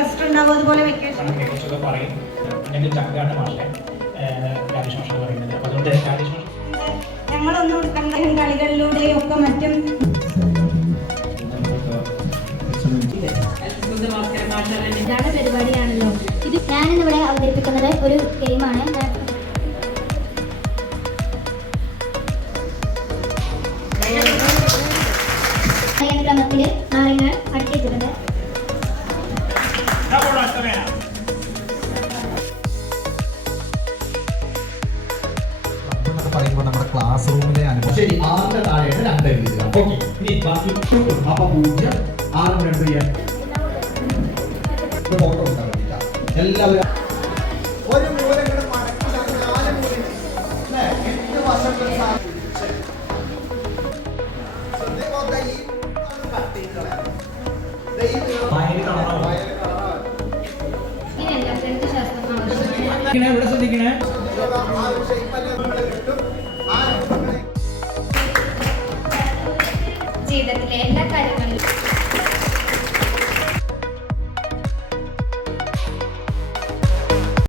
Rest ഉണ്ടാവും, അതുപോലെ vacation പറയും. ചങ്കാണ് മാഷെ രാജേഷ് മാഷ പറയുന്നത്. അപ്പോൾ അതുകൊണ്ട് രാജേഷ് മാഷ ഞങ്ങളൊന്നും കൊടുക്കേണ്ട കളികളിലൂടെയും ഒക്കെ മറ്റും ഇതാണ് പരിപാടിയാണല്ലോ. ഇത് ഞാനിന്നിവിടെ അവതരിപ്പിക്കുന്നത് ഒരു ഗെയിമാണ്. ക്രമത്തിൽ നാരങ്ങൾ അടിച്ചിട്ടുണ്ട്. പറയുമ്പോൾ നമ്മുടെ ക്ലാസ് റൂമിലെ അനുഭവം ശരി 6 താഴെയാണ് 2 എഴുതുക. ഓക്കെ, ഇനി ബാക്കി അപ്പൊ 0 6 2 ഫോട്ടോ എടുക്കാൻ വേണ്ടിട്ടാ എല്ലാവരും ഒരു മൂലം കൂടെ മടക്കി 4 മൂലം അല്ലേ 8 വർഷങ്ങൾ ഇവിടെ ശ്രദ്ധിക്കണേ. ജീവിതത്തിലെ എല്ലാ കാര്യങ്ങളിലും